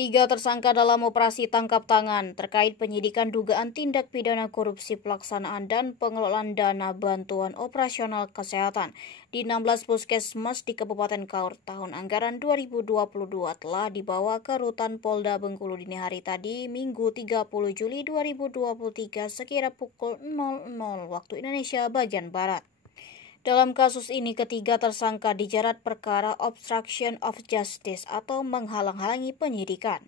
Tiga tersangka dalam operasi tangkap tangan terkait penyidikan dugaan tindak pidana korupsi pelaksanaan dan pengelolaan dana bantuan operasional kesehatan di 16 puskesmas di Kabupaten Kaur tahun anggaran 2022 telah dibawa ke Rutan Polda Bengkulu dini hari tadi, Minggu 30 Juli 2023 sekira pukul 00 waktu Indonesia bagian Barat. Dalam kasus ini, ketiga tersangka dijerat perkara obstruction of justice atau menghalang-halangi penyidikan.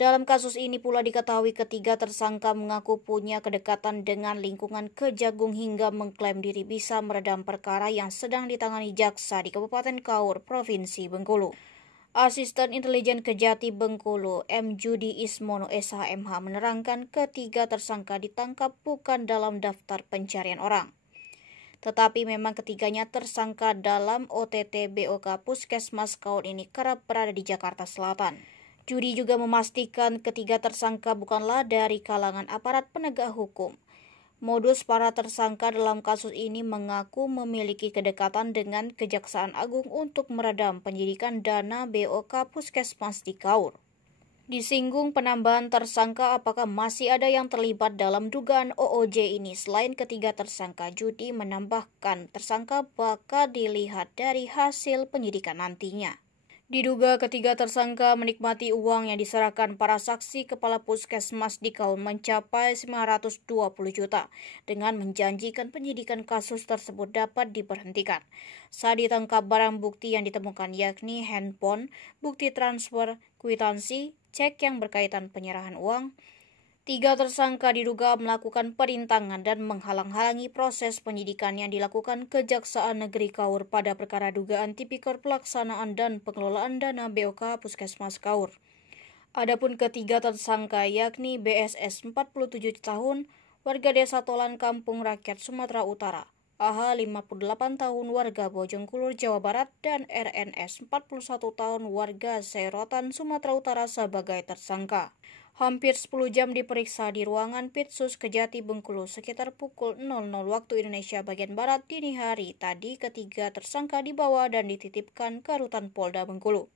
Dalam kasus ini pula diketahui ketiga tersangka mengaku punya kedekatan dengan lingkungan Kejagung hingga mengklaim diri bisa meredam perkara yang sedang ditangani jaksa di Kabupaten Kaur, Provinsi Bengkulu. Asisten Intelijen Kejati Bengkulu, M. Judi Ismono SHMH menerangkan ketiga tersangka ditangkap bukan dalam daftar pencarian orang. Tetapi memang ketiganya tersangka dalam OTT BOK Puskesmas Kaur ini kerap berada di Jakarta Selatan. Judi juga memastikan ketiga tersangka bukanlah dari kalangan aparat penegak hukum. Modus para tersangka dalam kasus ini mengaku memiliki kedekatan dengan Kejaksaan Agung untuk meredam penyidikan dana BOK Puskesmas di Kaur. Disinggung penambahan tersangka apakah masih ada yang terlibat dalam dugaan OOJ ini. Selain ketiga tersangka, Judi menambahkan tersangka bakal dilihat dari hasil penyidikan nantinya. Diduga ketiga tersangka menikmati uang yang diserahkan para saksi kepala puskesmas di Kaur mencapai 920 juta dengan menjanjikan penyidikan kasus tersebut dapat diberhentikan. Saat ditangkap, barang bukti yang ditemukan yakni handphone, bukti transfer, kwitansi, cek yang berkaitan penyerahan uang. Tiga tersangka diduga melakukan perintangan dan menghalang-halangi proses penyidikan yang dilakukan Kejaksaan Negeri Kaur pada perkara dugaan tipikor pelaksanaan dan pengelolaan dana BOK Puskesmas Kaur. Adapun ketiga tersangka yakni BSS 47 tahun, warga Desa Tolan Kampung Rakyat Sumatera Utara, AH 58 tahun warga Bojongkulur Jawa Barat, dan RNS 41 tahun warga Serotan Sumatera Utara sebagai tersangka. Hampir 10 jam diperiksa di ruangan Pitsus Kejati Bengkulu sekitar pukul 00 waktu Indonesia bagian Barat dini hari tadi. Ketiga tersangka dibawa dan dititipkan ke Rutan Polda Bengkulu.